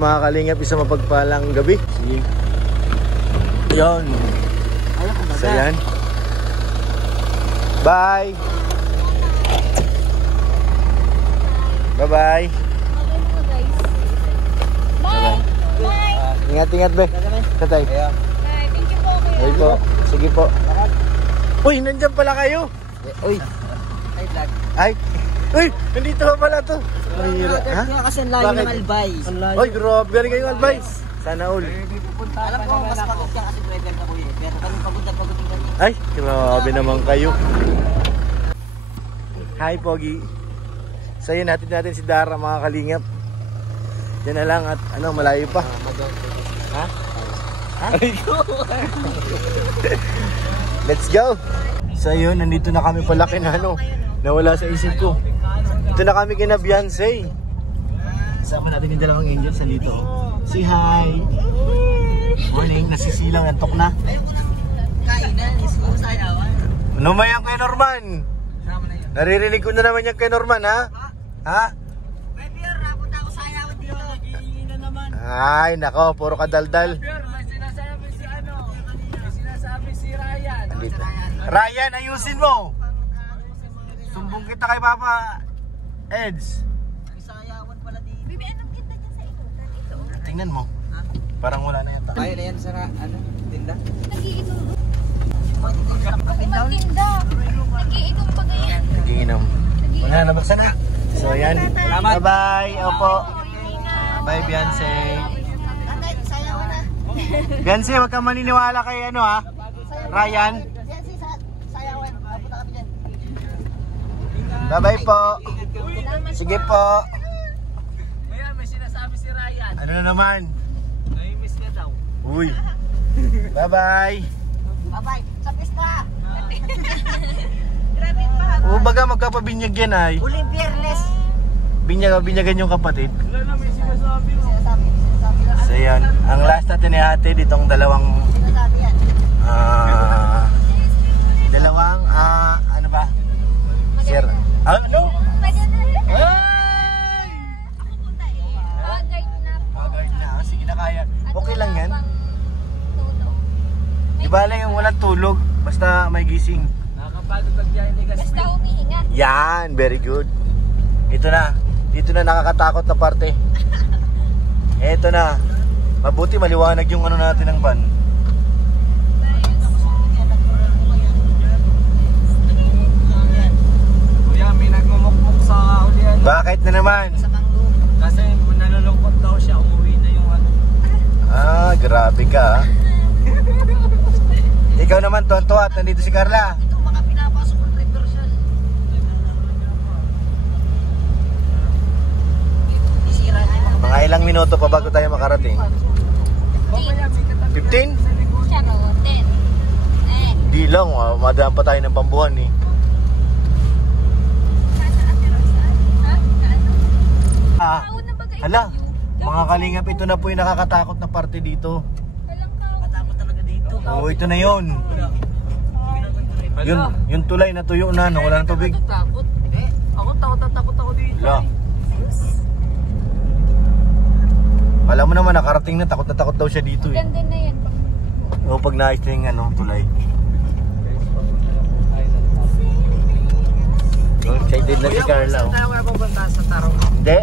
Mga kalingap, isang mapagpalang gabi. Yun. So yan. Bye. Bye-bye. Bye. Bye. Ingat-ingat, be. Tatay. Thank you po, kuya. Ay po. Sige po. Uy, nandyan pala kayo. Uy. Ay, vlog. Ay. Uy, nandito pa pala to. Mahira. Ha? Kasi ang layo ng Albay. Uy, grabe. Galing kayong advice. Sana all. Alam ko, mas pagod ka kasi driver ka, kuya. Pero kami pagod na pagod yung ganyan. Ay, grabe naman kayo. Hi, Pogi. So yun, hatid natin si Dara, mga kalingap. Yan na lang at ano, malayo pa. Ha? Ha? Let's go! So yun, nandito na kami pala ano, nawala sa isip ko. Dito na kami kina Beyonce. Kasama natin yung dalawang angels sa dito. Say hi! Morning, nasisilang, antok na. Kainan, isko sa ayawan. Ano ba yan kay Norman? Naririnig ko na naman yan kay Norman, ha? Ha? May beer, napunta ako sa ayawan dito. Nag-iingin na naman. Ay, nako, puro kadaldal. May sinasabi si ano, may sinasabi si Ryan. Andito. Ryan, ayusin mo! Sumbong kita kay Papa Eds. Sa ayawan pala dito. Bibi, anong kita niya sa ikutan? Ito. Tingnan mo. Parang wala na yata. Kaya na yan sa ano, tinda. Nag-iinom. Magtinda. Nag-iinom pa ganyan. Nagiinom. Wala na, buksan na. So yan. Bye-bye. Opo. Bye, Beyonce. Beyonce, wag kang maniniwala kay ano, ha? Ryan. Bye-bye po. Sige po. Kaya may sinasabi si Ryan. Ano na naman? Nai-miss niya daw. Uy. Bye-bye. Bye-bye. Sa pista. Grabe pa. O baga magkapabinyag yan ay. Huling Biyernes. Binyagan yung kapatid. Wala na may sinasabi mo. Sinasabi lang. So yan. Ang last natin ay ate ditong dalawang Sinasabi yan. ano ba? Sir. Ano? Pwede na rin. Ay! Pupunta eh. Bagay na po. Bagay na. Sige na kaya. Okay lang yan. Tulog. Di ba lang yung walang tulog. Basta may gising. Nakakapagod pagbiyahe ni Gaspi. Basta humihinga. Yan. Very good. Ito na. Dito na nakakatakot na parte. Ito na. Mabuti maliwanag yung ano natin ng van. Kuya, may nagmumukmuk sa ulian. Bakit na naman? Kasi nalulungkot daw siya, umuwi na yung ano. Ah, grabe ka. Ikaw naman, tonto at nandito si Carla. Ito mga pinapasok ng reversal. Isira na yung Mga ilang minuto pa bago tayo makarating? 15? Siya no, 10. Di lang, madaan pa tayo ng pambuhan eh. Ah, hala, mga kalingap, ito na po yung nakakatakot na parte dito. Matakot talaga dito. Oo, ito na yun. Yung tulay na tuyo na, no? Wala ng tubig. Takot. Ako takot ako dito. Hala. Alam mo naman, nakarating na, takot daw siya dito eh. Ganda na yan. O pag naayos na yung ano, tulay. Excited na si Carla. Saan tayo kaya pupunta sa Tarong? Hindi,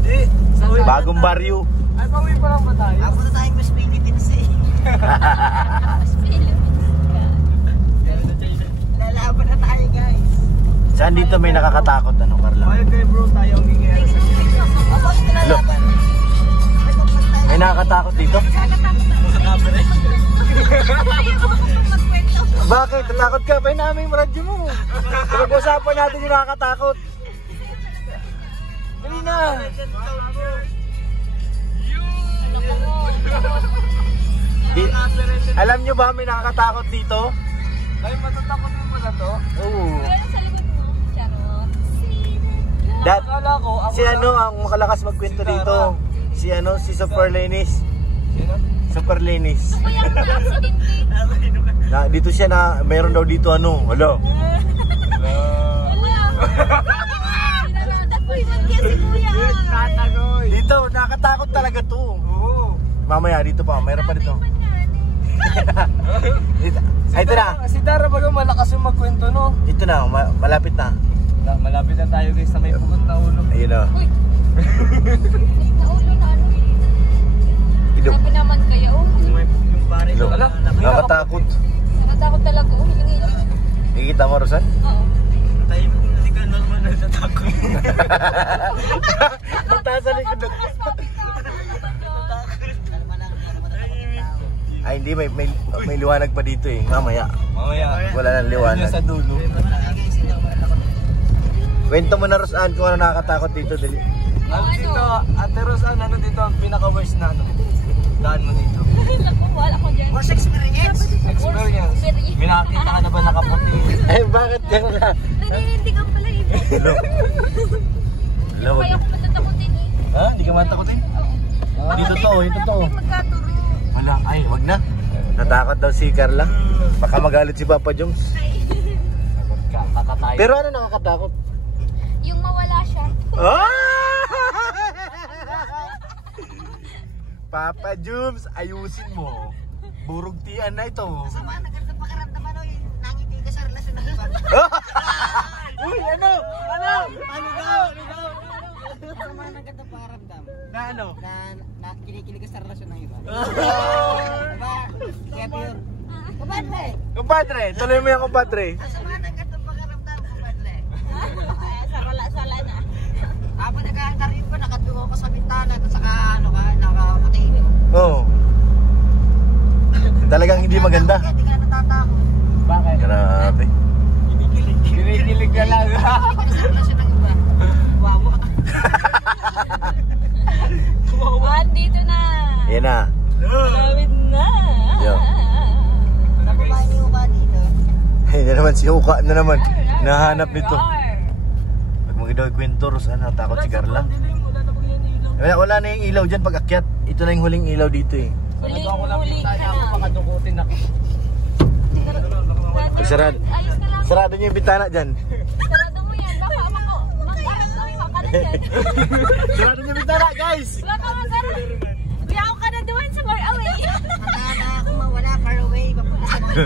Hindi. bagong baryo. Ay, pauwi pa lang ba tayo? Ako na tayo mas Philippines eh. Lalaban na tayo guys. Saan dito may nakakatakot, ano, Carla? Kaya kay bro tayo ang gigil sa Hello. May nakakatakot dito? Bakit? Tatakot ka? Pay namin yung radyo mo. Pag-usapan natin yung nakakatakot. Dali na. Alam nyo ba may nakakatakot dito? Ay, matatakot mo ba na to? Oo. Meron sa likod mo. Charot. Akala ko, ako Si ano ang makalakas magkwento dito? Si ano? Si Super Lenis. Sino? Super Lenis. Ano yung aksidente? Na, dito siya na, mayroon daw dito ano. Hello. Wala. Sinalata ko yung mag-guess si Kuya. Dito, nakatakot talaga to. Oo. Mamaya, dito pa. Mayroon pa dito. Dito. Ay, ito na. Si Dara baga malakas yung magkwento, no? Ito na, malapit na. Malapit na tayo guys sa may pugot na ulo. Ayun na. Uy! Naulo na ano. Ilo. Sabi naman kayo, oh. Yung pare Ilo. Ala, Nakatakot. Nakatakot talaga, oh. Hiling-hiling. Nakikita mo, Rosan? Oo. tayo mo hindi ka normal na natakot. Mataas sa likod. Ay, hindi. May liwanag pa dito eh. Mamaya. Wala nang liwanag. Sa dulo. Kwento mo na, Rosan, kung ano nakakatakot dito. Dali. Ano dito, Ate Rosan, ano dito ang pinaka-worst na ano? Daan mo dito. Wala ko dyan. Worst experience. Experience. May nakakita ka na ba nakaputi? Ay, bakit gano'n na? Naninindigan pala eh. Hello. Hello. Kaya ako matatakotin eh. Ha? Hindi ka matakotin? Hindi totoo, yung totoo. Magkaturo. Wala, ay, wag na. Natakot daw si Carla. Baka magalit si Papa Joms. Kakatay. Pero ano nakakatakot? Yung mawala siya. Papa Joms, ayusin mo. Burugtian na ito. Sama na ganito pakaramdaman o yung nangiti ka sa relasyon ng iba. Uy, ano? Ano? Ano daw? Sama na ganito pakaramdam. Na ano? Na kinikilig ka sa relasyon ng iba. Diba? Kaya pure. Kumadre! Kumpadre, tuloy mo yan, kumpadre. Sama na ganito pakaramdam, kumadre. Sarala-sala na. Habang nag-aantariin ko, nakatungo ko sa bintana at saka ano ka, nakaputiin mo. Oo. Talagang hindi maganda. Hindi ka natatakot. Bakit? Grabe. Kinikilig ka lang. Kinikilig ka sa relasyon ng iba. Wawa. Andito na. Yan na. Malawit na. Yo. Nababae niyo ba dito? Ay, na naman si Uka na naman. Nahanap nito. Pag mga daw kwento, Rosan, natakot si Carla. Wala na yung ilaw dyan pag akyat. Ito na yung huling ilaw dito eh. Huli ka na. Pakadukutin ako. Ay, sarado. Ayos ka lang. Sarado niyo yung bitana dyan. Sarado mo yan. Baka magkaroon ka na dyan. Sarado niyo yung bitana, guys! Baka magkaroon. Biyaw ka na doon sa far away. Matala ako mawala far away. Papunta sa mga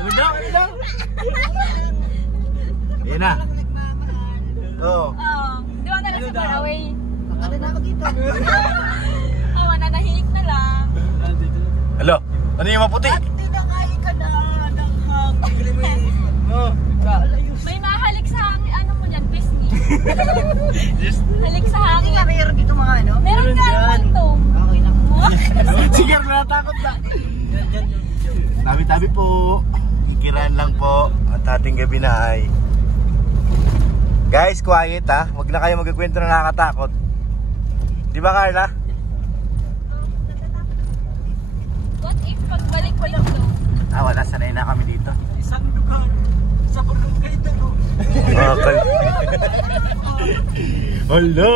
Ano daw? Ano daw? Yan na. Oo. Oo. Di ba na lang sa far away? Ano na ako dito? Oo, nanahihik na lang. Hello? Ano yung maputi? Hindi na kaya ka na. Bigli mo yun. May mahalik sa hangin. Ano mo yan? Pisngi. Halik sa Hindi hangin. ka mayroon dito mga ano? Meron ka punto. Okay lang. Sige, natakot na. Tabi-tabi po. Ikiran lang po. At ating gabi na ay. Guys, quiet ha. Huwag na kayo magkakwento na nakakatakot. Di ba, Carla? What if pagbalik ko lang to? Ah, wala. Sanay na kami dito. Isang lugar. Sa barangay dalo. Hello!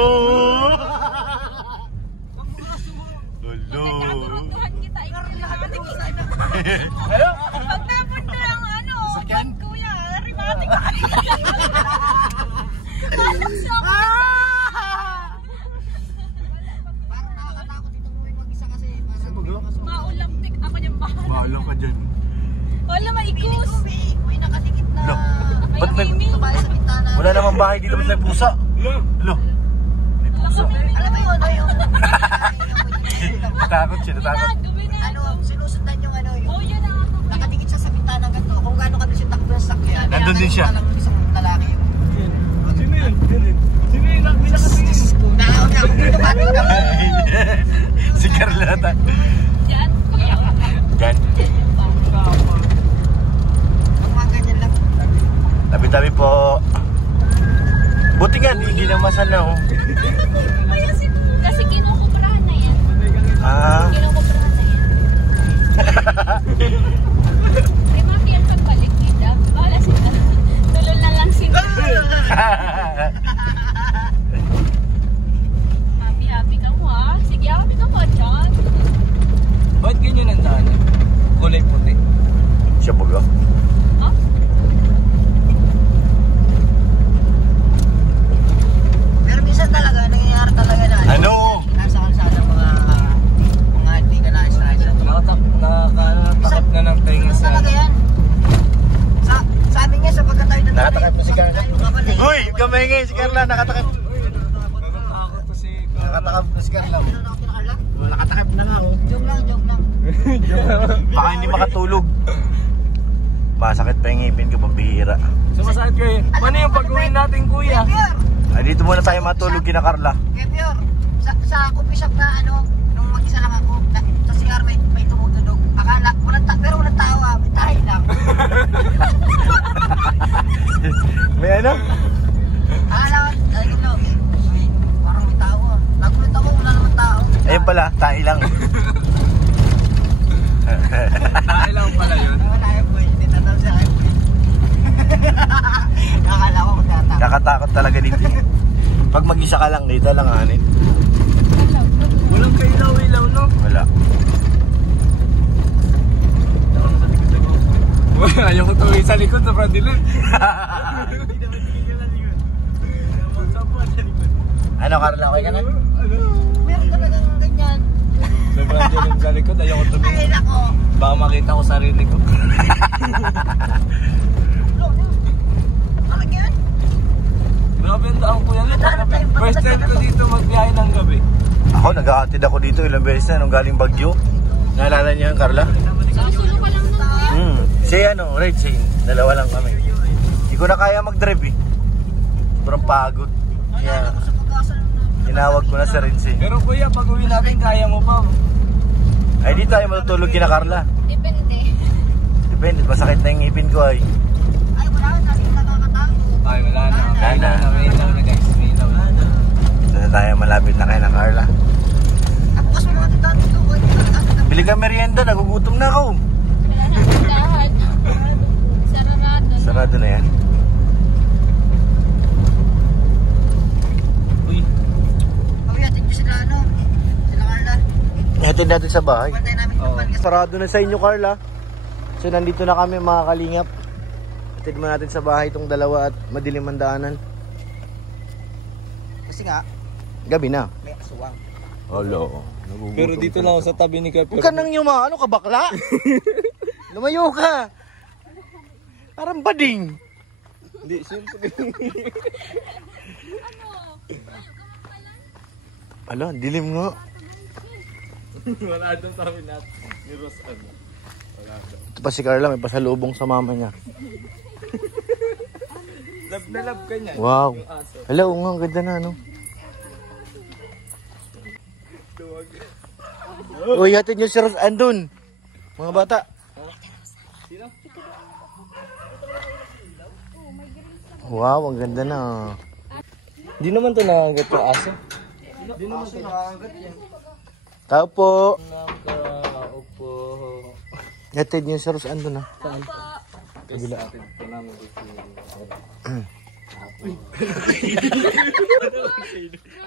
Hello! Tatarutuhan kita. Hello? Pag napunta lang ano, Sakyan? kuya, rimatik ka. Alam siya ako. Parang nakakatakot dito mo mag-isa kasi. Maulamtik ako niyang bahay. Maalam ka dyan. Wala maikus. May nakadikit na. Hello? Ba't may... Tumayo sa bintana. Wala namang bahay dito. Ba't may pusa? Hello? May pusa. Alam mo yun, yung Natakot siya, natakot. ano, sinusundan yung ano, Oh, yung yun ang ako. nakadikit siya sa bintana ganito. Kung gaano kabilis yung takbo ng sakyan. Nandun din siya. Lang isang lalaki yun. Sino yun? Sino yun? May nakatingin. Dahon na ako dito, pati ka. Si Carla na tayo. Diyan. Diyan. Ang mga ganyan lang. Tabi-tabi po. Buti nga, hindi na masal na oh. Kasi kinukubrahan na yan. Ah. Kinukubrahan na yan. May mga tiyan pagbalik dito. Bahala sila. Tulol na lang sila. Happy ka mo ha. Sige, happy ka mo dyan. Ba't ganyan ang daan? Kulay puti. Siya baga. Ha? Meron Nakatakip na si Carla. Uy, kamay ngayon si Carla, nakatakip. Nakatakot to si... Nakatakip na si Carla. Nakatakip na nga oh. Joke lang. Baka hindi makatulog. Masakit pa yung ngipin ko, pambihira. Sumasakit kayo. Paano yung pag-uwi natin, kuya? Ay, dito muna tayo matulog kina Carla. Kaya Pior, sa coffee shop na nung mag-isa lang ako, sa CR may tumutulog. Akala, pero walang tao may tayo lang. May ano? Akala ko, parang may tao Nagulat ako, wala naman tao. Ayun pala, tayo lang. Tayo lang pala yun. Wala yung boy, hindi tatawag siya kayo boy. Akala ko magtatakot. Nakatakot talaga dito. Pag mag-isa ka lang dito, langanin. Walang kailaw-ilaw, no? Wala. Ayaw ko tuloy sa likod, sobrang dilim. Ano, Carla, okay ka na? Meron talagang ganyan. Sobrang dilim sa likod, ayaw ko tuloy. Ay, nako. Baka makita ko sarili ko. Ano yan? Grabe ang daan ko yan. First time ko dito magbiyahe ng gabi. Ako, nag-aatid ako dito ilang beses na nung galing Baguio. Naalala niyo yun, Carla? Susulo ka lang nun, kuya. Si ano, Red Chain. Dalawa lang kami. Hindi ko na kaya mag-drive eh. Sobrang pagod. Kaya, tinawag ko na sa Red Chain. Pero kuya, pag uwi natin, kaya mo pa. Ay, di tayo matutulog kina Carla. Depende. Depende, masakit na yung ngipin ko ay. Ay, wala na. Hindi nakakatago. Ay, wala na. Wala na. May ilaw na guys. May ilaw na. Ito na tayo, malapit na kay na Carla. Ako kasi mga titado dito. Bili ka merienda, nagugutom na ako. Wala na tindahan. Sarado na. Sarado na yan. Uy, Pabiyatin ko sila sila Carla. ihatid natin sa bahay. Pantay namin yung pan. Sarado na sa inyo, Carla. So, nandito na kami mga kalingap. Ihatid mo natin sa bahay itong dalawa at madilim ang daanan. Kasi nga, Gabi na. may aswang. Olo. Pero dito lang ako sa tabi ni Kuya. Huwag ka nang yuma. Ano ka, bakla? Lumayo ka. Parang bading. Hindi, siyempre. Ala, dilim nga. Wala doon sa amin natin. Ni Ros, ano? Wala doon. Ito pa si Carla, may pasalubong sa mama niya. Love na love ka niya. Wow. Yung aso. Hala, oo nga, ang ganda na, no? Uy, hatid nyo si Ros andun. Mga bata. Sino? Wow, ang ganda na. Hindi naman ito nakagat yung aso. Hindi naman ito nakagat yan. Tao po. Nakaupo. Hatid nyo si Ros andun, ha? Kabila. Ito namin dito.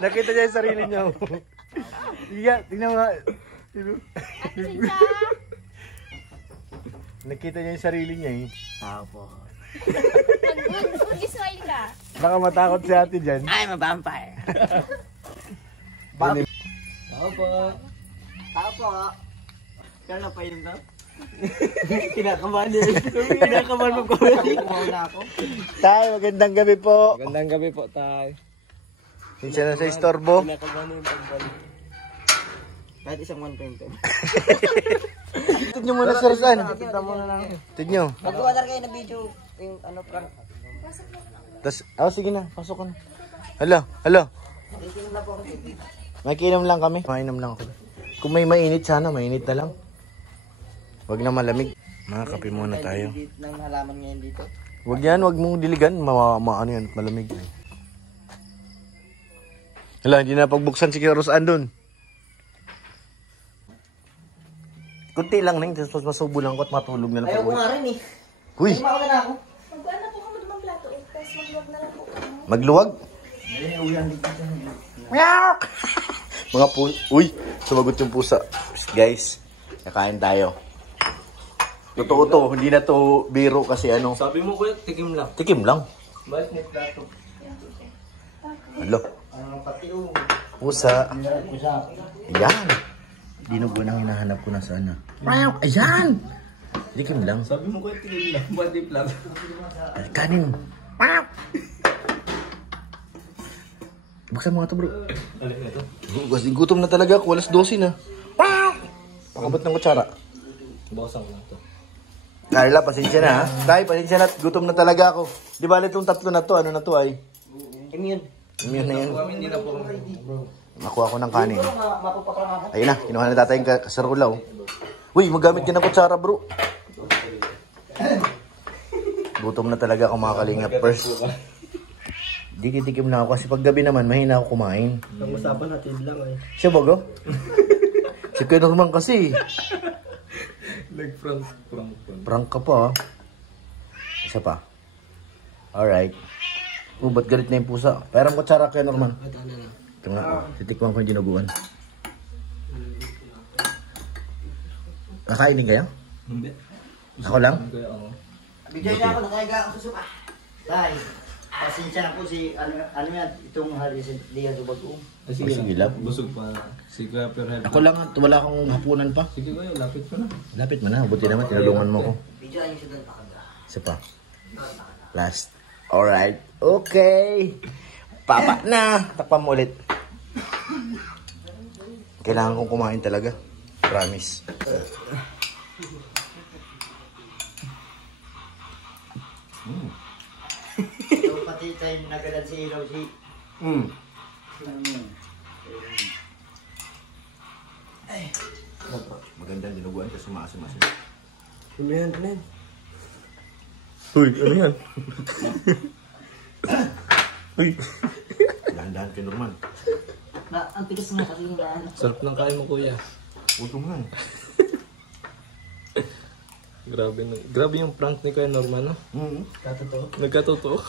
Nakita niya yung sarili niya. Iya, tingnan mo. Nakita niya yung sarili niya eh. Tao po. Mag-smile ka. Baka matakot si ate dyan. I'm a vampire. Tao po. Tao po. Kaya na pa yun daw? Kinakabahan niya. Kinakabahan mo ko. Kumaw na ako. Tay, magandang gabi po. Magandang gabi po, tay. Minsan na sa istorbo. Kinakabahan yung pagbalik. Kahit isang 1.2. Hatid nyo muna si Rosan. Kita mo na lang. Hatid nyo. Magawa na kayo ng video. Yung ano prank. Tapos, sige na, pasok ka na. Hala. Makiinom lang kami. Mainom lang ako. Kung may mainit sana, mainit na lang. Huwag na malamig. Mga kape muna tayo. Nang halaman ngayon dito. Huwag yan, huwag mong diligan. Ano yan, malamig. Hala, hindi na pagbuksan si Ros andun. Kunti lang nang, tapos masubo lang ko at matulog na lang. Ayaw ko nga rin eh. Uy, Kumawa na ako. Magkuhan na po kami ng plato. Tapos magluwag na lang po. magluwag. Meow! Mga uy, sumagot yung pusa. Guys, kakain tayo. Totoo to, hindi na to biro kasi ano. Sabi mo kuya, tikim lang. Tikim lang. Balik mo plato. Alo. Pusa. Ayan. Dinugo nang hinahanap ko na sana. Ayan! Tikim lang. Sabi mo kuya, tikim lang. Balik plato. Kanin. Buksan mo nga to bro. Ano na ito? Gutom na talaga ako. Alas 12 na. Pakabot ng kutsara. Bawasan ko lang ito. Carla, pasensya na ha. Tay, pasensya na. Gutom na talaga ako. Di ba itong tatlo na to? Ano na to ay? Immune. Immune na yan. Hindi na po bro. Nakuha ko ng kanin. Ayun na, kinuha na tatay yung kasarula oh. Uy, magamit ka ng kutsara bro. Gutom na talaga ako mga kalingap. First, dikitikim na ako kasi pag gabi naman, mahina ako kumain. Ang usapan natin lang eh. Siya bago? Si Kuya Norman kasi. Nag-prank. Prank ka pa. Isa pa. Alright. Ba't galit na yung pusa? Parang kutsara Kuya Norman. Ito nga, titikman ko yung dinuguan. Kakainin kaya? Hindi. Ako lang? Kaya ako. Bigyan niya ako, nakahiga ako sa sopa. Tay, pasensya na po si, ano yan, itong halis diyan sa bago. Sige, sige lap. Busog pa. Si Kuya Perheb. Ako lang at wala akong hapunan pa. Sige Kuya, lapit ko na. Lapit mo na, buti naman tinulungan mo ko. Bigyan niyo siya doon pakanda. Isa pa. Last. Alright. Okay. Papa na. Takpan mo ulit. Kailangan kong kumain talaga. Promise. So, pati tayo nagalan si Ilaw si... Magandang dinuguan kasi maasim-asim. Ano yan? Ano yan? Uy, ano yan? Uy. Dahan-dahan kay Norman. Ang tigas nga kasi yung ano. Sarap ng kain mo Kuya. Utong nga. Grabe yung prank ni Kuya Norman, no? Katotoo. Nagkatotoo.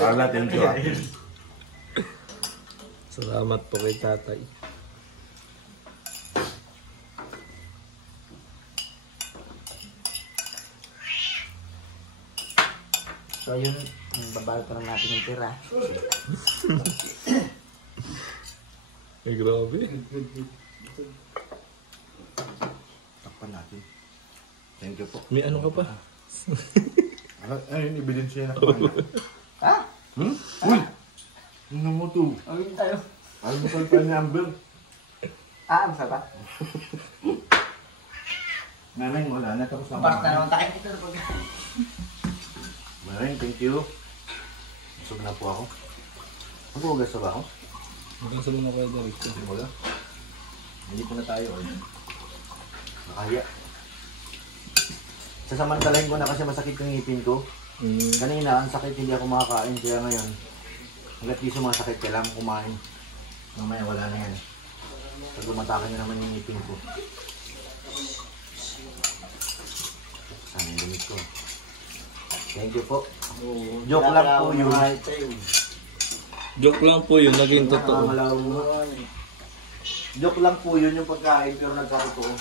Carla, thank you ah. Salamat po kay tatay. So yun, babal pa lang natin yung tira. Ay, grabe. Takpan natin. Thank you po. May ano ka pa? Ayun, ibilin siya na kumain. Ha? Uy! Ano mo to? Awin tayo. Almusal pa ni Amber. Ang sarap. Nanay, wala na. Tapos na Parang naman tayo dito na pag... Maraming thank you. Busog na po ako. Mag-ugas na ba ako? Hanggang sa mga Kuya Derek. Wala. Hindi po na tayo. Nakaya. Sasamantalahin ko na kasi masakit yung ngipin ko. Kanina, ang sakit hindi ako makakain. Kaya ngayon, hanggat di sumasakit, kailangan kumain. Mamaya wala na yan. Pag lumatake na naman yung ngipin ko. Saan yung damit ko? Thank you po. Joke lang po yun. Joke lang po yun, naging totoo. Joke lang po yun yung pagkain, pero nagkatotoo.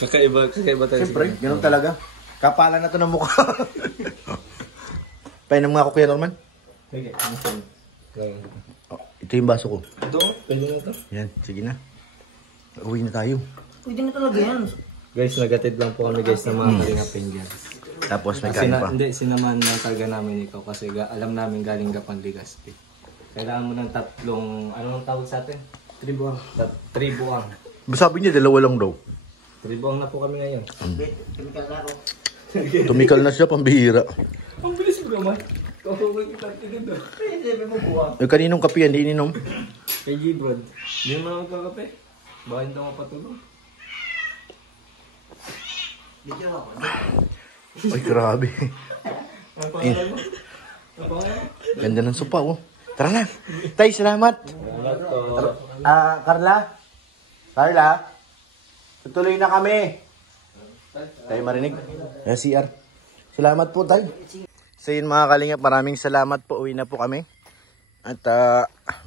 Kakaiba tayo. Siyempre, ganun talaga. Kapalan na to ng mukha. Painom nga ako Kuya Norman. Sige, Oh, ito yung baso ko. ito, pwede na ito. Yan, sige na. Uwi na tayo. Pwede na talaga yan. Guys, nagatid lang po kami guys ng mga Kalinga Penguin. Tapos may kain pa. Hindi, sinamahan lang talaga namin ikaw kasi alam namin galing ka pang Legazpi. Kailangan mo ng tatlong, anong tawag sa atin? Tribuang. Tribuang. Sabi niya, dalawa lang daw. Tribuang na po kami ngayon. Chemical na ako. Tumikal na siya, pambihira. Ang bilis mo naman. Kakawag kita tigid doon. Pwede mo buwang. Yung kaninong kape yan, di ininom. Kay Gibrod. Hindi mo naman magkakape. Baka hindi ako patulong. Medyo ako. Ay, grabe. Ang pangalan mo? Ang pangalan mo? Ganda ng sopa, oh. Tara na. Tay, salamat. Salamat po. Carla? Carla? Tutuloy na kami. Tayo marinig. CR. Salamat po, tay. So yun mga kalingap, maraming salamat po. Uwi na po kami. At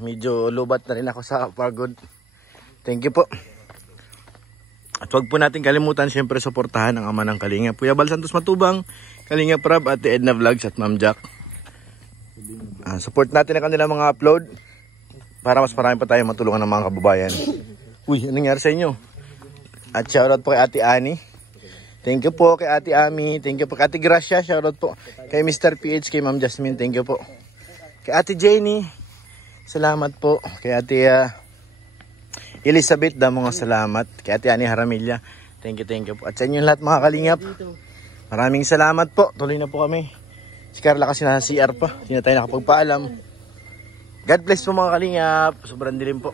medyo lubat na rin ako sa pagod. Thank you po. At wag po natin kalimutan syempre suportahan ang ama ng Kalingap, Kuya Bal Santos Matubang, Kalingap Rab, Ate Edna Vlogs at Ma'am Jack. Support natin ang kanilang mga upload para mas marami pa tayong matulungan ng mga kababayan. Uy, anong nangyari sa inyo? At shoutout po kay Ate Annie. Thank you po kay Ate Ami. Thank you po kay Ate Gracia. Shoutout po kay Mr. PH, kay Ma'am Jasmine. Thank you po. Kay Ate Jenny. Salamat po. Kay Ate Elizabeth, mga salamat. Kay Ate Ani Haramilla. Thank you po. At sa inyo lahat mga kalingap. Maraming salamat po. Tuloy na po kami. Si Carla kasi nasa CR pa. Hindi na tayo nakapagpaalam. God bless po mga kalingap. Sobrang dilim po.